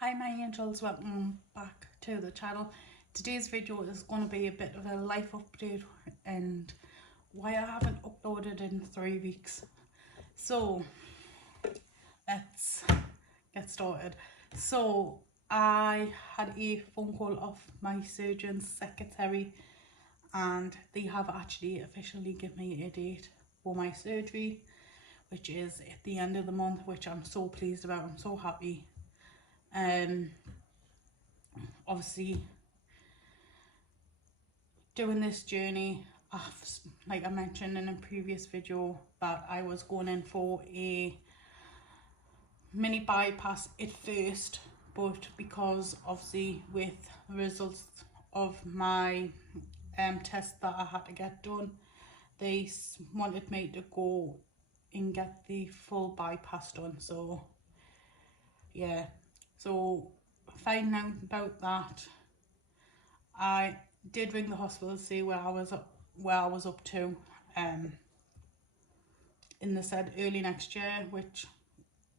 Hi my angels, welcome back to the channel. Today's video is going to be a bit of a life update and why I haven't uploaded in 3 weeks. So let's get started. So I had a phone call off my surgeon's secretary and they have actually officially given me a date for my surgery, which is at the end of the month, which I'm so pleased about. I'm so happy. Obviously doing this journey, like I mentioned in a previous video, that I was going in for a mini bypass at first, but because obviously with the results of my test that I had to get done, they wanted me to go and get the full bypass done. So yeah, so finding out about that, I did ring the hospital to see where I was up to, and they said early next year, which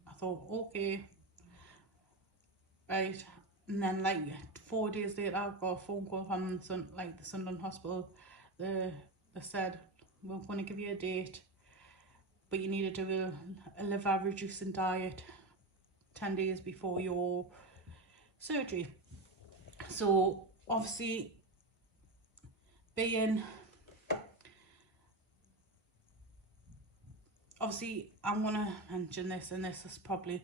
I thought okay, right. And then like 4 days later, I got a phone call from the Sunderland Hospital. They said we're going to give you a date, but you need to do a liver reducing diet 10 days before your surgery. So obviously I'm gonna mention this, and this is probably,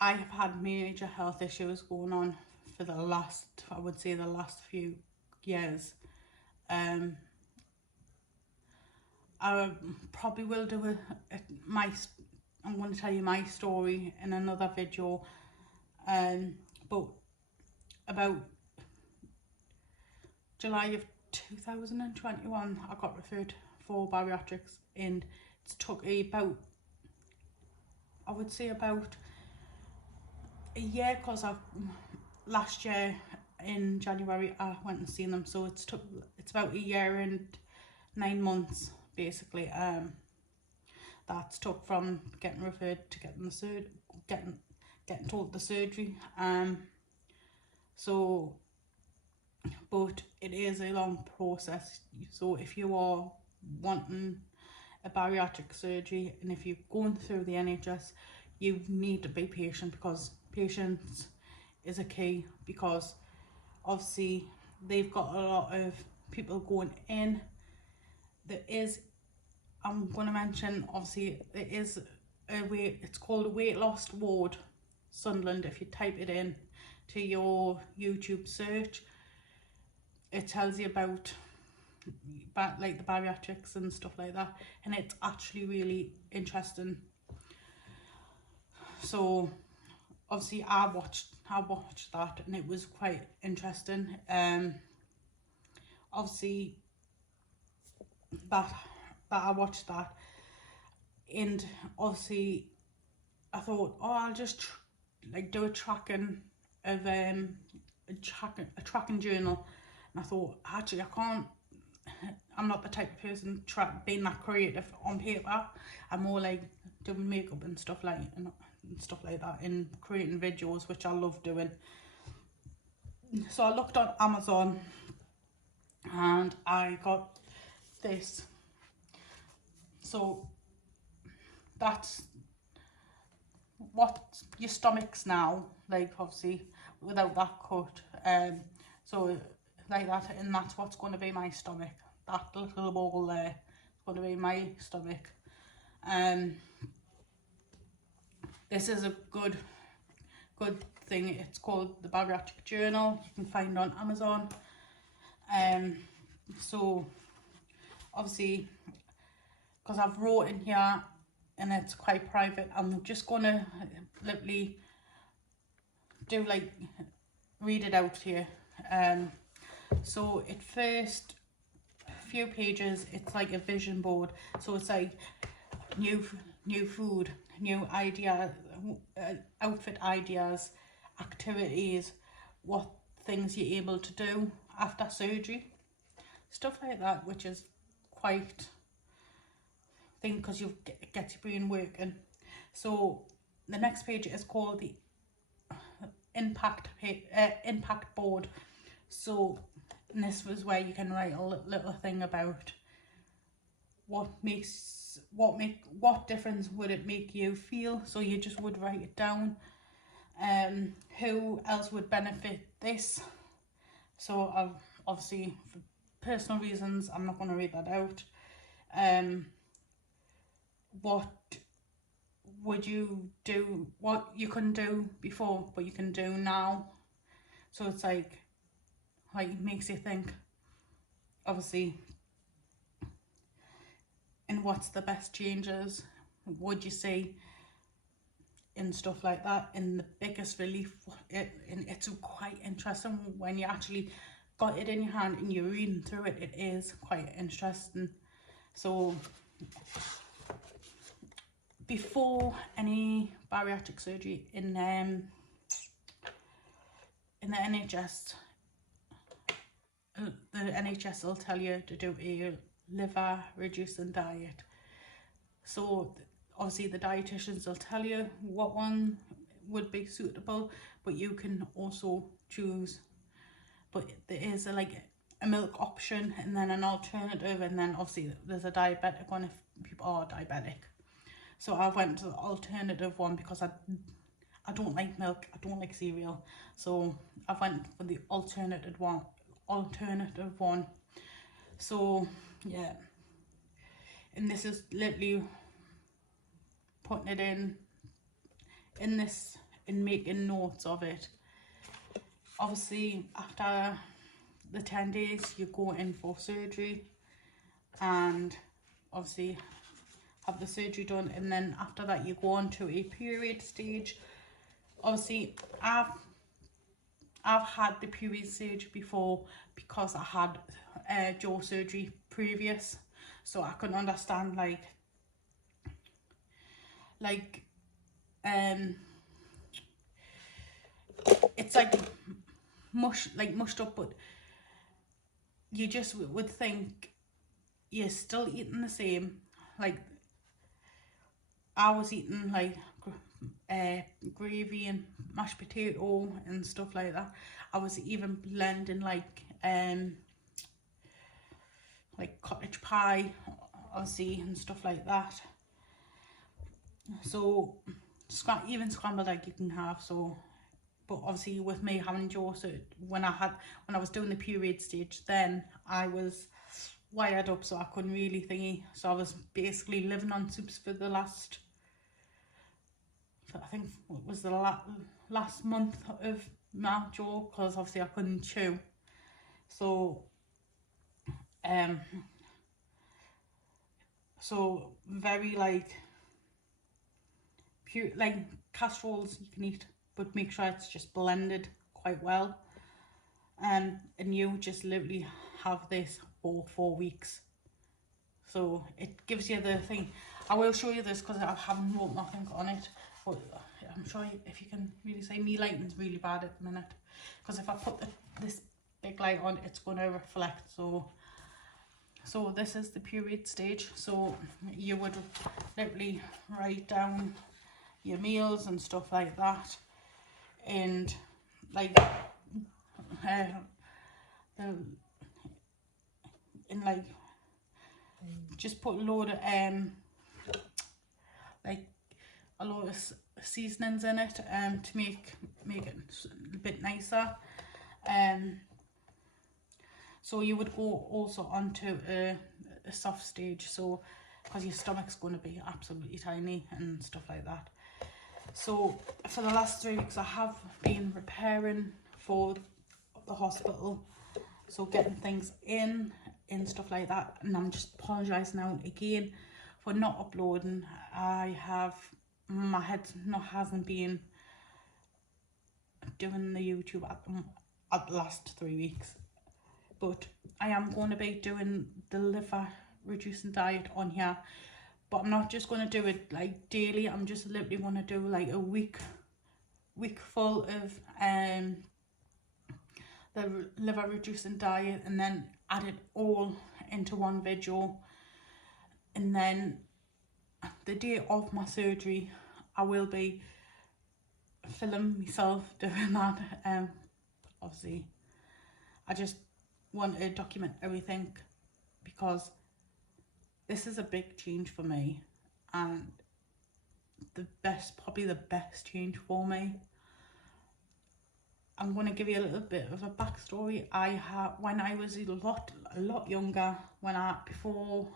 I have had major health issues going on for the last, I would say the last few years. I probably will do I'm going to tell you my story in another video, but about July of 2021 I got referred for bariatrics, and it took about, I would say about a year, because last year in January I went and seen them, so it's about a year and 9 months basically. That's took from getting referred to getting told the surgery. So but it is a long process. So if you are wanting a bariatric surgery, and if you're going through the NHS, you need to be patient, because patience is a key, because obviously they've got a lot of people going in. I'm going to mention, obviously there is it's called a weight loss ward Sunderland. If you type it in to your YouTube search, it tells you about like the bariatrics and stuff like that, and it's actually really interesting. So obviously I watched that, and it was quite interesting. Obviously that I watched that, and obviously I thought, oh, I'll just like do a tracking of a tracking journal. And I thought, actually I can't, I'm not the type of person being that creative on paper. I'm more like doing makeup and stuff like that, and creating videos, which I love doing. So I looked on Amazon and I got this. So that's what your stomach's now, like obviously without that cut. So like that, and that's what's going to be my stomach. That little ball there is going to be my stomach. This is a good thing. It's called the Bariatric Journal. You can find it on Amazon. So obviously, because I've wrote in here and it's quite private, I'm just gonna literally read it out to you. So at first few pages, it's like a vision board. So it's like new food, new idea, outfit ideas, activities, what things you're able to do after surgery, stuff like that, which is quite thing, because you get your brain working. So the next page is called impact board. So and this was where you can write a little thing about what difference would it make you feel. So you just would write it down. Who else would benefit this? So I've obviously, for personal reasons, I'm not going to read that out. What would you do, what you couldn't do before but you can do now? So it's like makes you think, obviously, and what's the best changes would you see in stuff like that, in the biggest relief. And it's quite interesting when you actually got it in your hand and you're reading through it. It is quite interesting. So before any bariatric surgery in the NHS, the NHS will tell you to do a liver reducing diet. So obviously the dietitians will tell you what one would be suitable, but you can also choose. But there is a milk option and then an alternative, and then obviously there's a diabetic one if people are diabetic. So I went to the alternative one because I don't like milk, I don't like cereal, so I went for the alternative one. So yeah, and this is literally putting it in this and making notes of it. Obviously after the 10 days you go in for surgery and obviously have the surgery done, and then after that you go on to a period stage. Obviously I've had the period stage before because I had jaw surgery previous, so I can understand it's mushed up, but you just would think you're still eating the same. Like I was eating gravy and mashed potato and stuff like that. I was even blending cottage pie, obviously, and stuff like that. So even scrambled egg you can have. So, but obviously with me having jaw, so when I was doing the period stage, then I was wired up, so I couldn't really thingy. So I was basically living on soups for the last, I think it was the last month of my jaw, because obviously I couldn't chew. So so very pure, casseroles you can eat, but make sure it's just blended quite well. And you just literally have this for 4 weeks. So it gives you the thing. I will show you this because I haven't wrote nothing on it, but I'm sure if you can really say, me lighting's really bad at the minute, because if I put this big light on, it's going to reflect. So this is the period stage. So you would literally write down your meals and stuff like that, and just put a load of a lot of seasonings in it to make it a bit nicer. So you would go also onto a soft stage, so because your stomach's going to be absolutely tiny and stuff like that. So for the last 3 weeks I have been preparing for the hospital, so getting things in and stuff like that. And I'm just apologising now again for not uploading. My head hasn't been doing the YouTube at the last 3 weeks, but I am going to be doing the liver reducing diet on here. But I'm not just going to do it daily. I'm just literally going to do a week full of the liver reducing diet, and then add it all into one video. And then the day of my surgery I will be film myself doing that. Obviously I just want to document everything because this is a big change for me, and probably the best change for me. I'm going to give you a little bit of a backstory. When I was a lot younger, before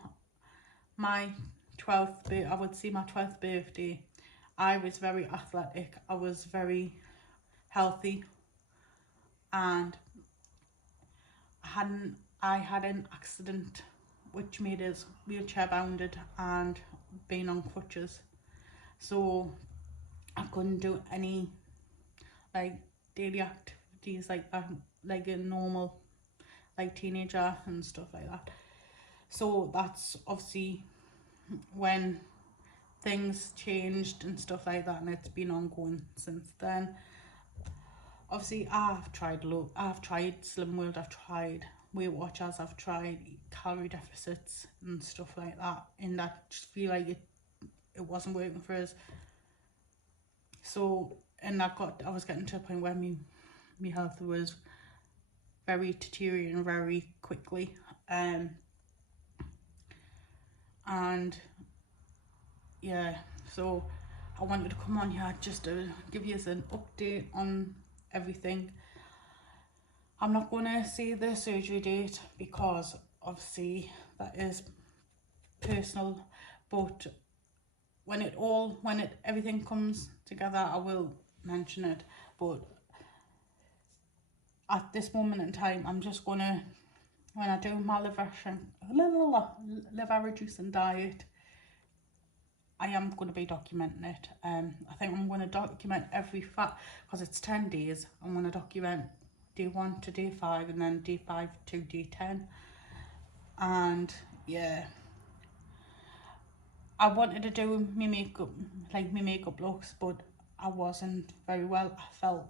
my 12th, I would say my 12th birthday, I was very athletic. I was very healthy, and I had an accident which made us wheelchair bounded and being on crutches. So I couldn't do any like daily activities like a normal like teenager and stuff like that. So that's obviously when things changed and stuff like that, and it's been ongoing since then. Obviously I've tried Slim World, I've tried Weight Watchers, I've tried calorie deficits and stuff like that, and I just feel like it wasn't working for us. So, and I was getting to a point where my health was very deteriorating very quickly, and yeah, so I wanted to come on here just to give you an update on everything. I'm not going to say the surgery date because obviously that is personal, but when everything comes together, I will mention it. But at this moment in time, I'm just gonna, when I do my liver reducing diet, I am going to be documenting it. I think I'm going to document every because it's 10 days. I'm going to document day 1 to day 5, and then day 5 to day 10. And yeah, I wanted to do my makeup looks, but I wasn't very well. I felt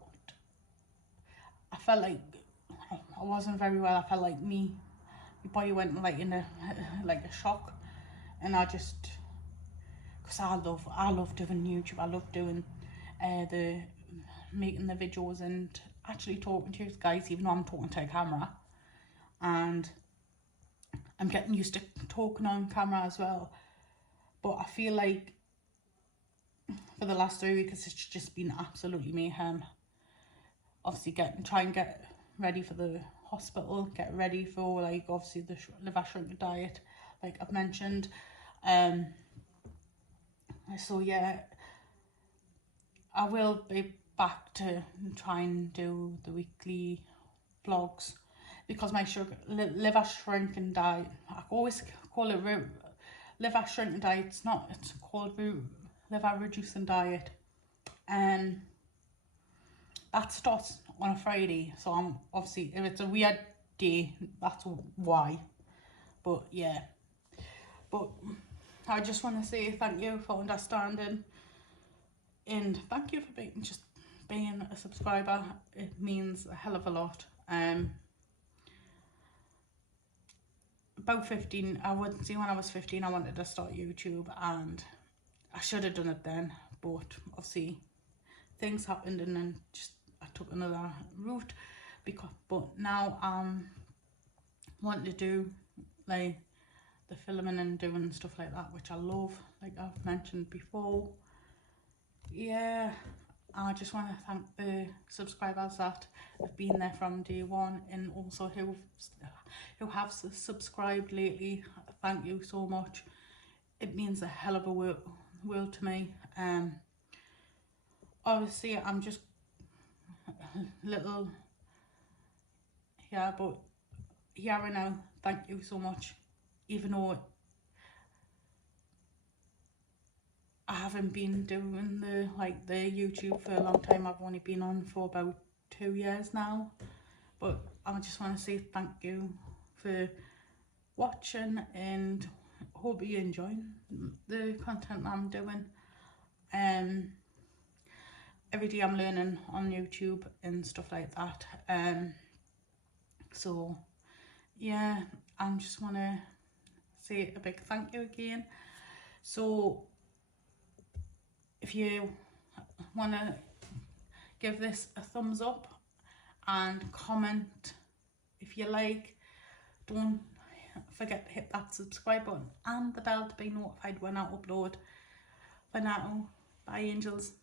like I wasn't very well. I felt like my body went like in a shock, and I just, because I love doing YouTube. I love doing making the videos and actually talking to you guys, even though I'm talking to a camera, and I'm getting used to talking on camera as well. But I feel like for the last 3 weeks it's just been absolutely mayhem. Obviously try and get ready for the hospital, get ready for like obviously the liver shrinking diet like I've mentioned. So yeah, I will be back to try and do the weekly vlogs, because my liver shrinking diet, I always call it liver shrinking diet. It's called liver reducing diet, and that starts on a Friday. So I'm obviously, if it's a weird day, that's why. But yeah, but I just want to say thank you for understanding, and thank you for being a subscriber. It means a hell of a lot. About 15, I would say when I was 15 I wanted to start YouTube, and I should have done it then, but obviously things happened and then I took another route, but now wanting to do like the filming and doing stuff like that, which I love, like I've mentioned before. Yeah, I just want to thank the subscribers that have been there from day 1, and also who have subscribed lately. Thank you so much. It means a hell of a world to me. Obviously I'm just little, yeah, but here and now, thank you so much. Even though I haven't been doing the YouTube for a long time, I've only been on for about 2 years now, but I just want to say thank you for watching, and hope you're enjoying the content that I'm doing. Every day I'm learning on YouTube and stuff like that. So yeah, I just want to say a big thank you again. So if you want to give this a thumbs up and comment if you like. Don't forget to hit that subscribe button and the bell to be notified when I upload. For now, bye angels.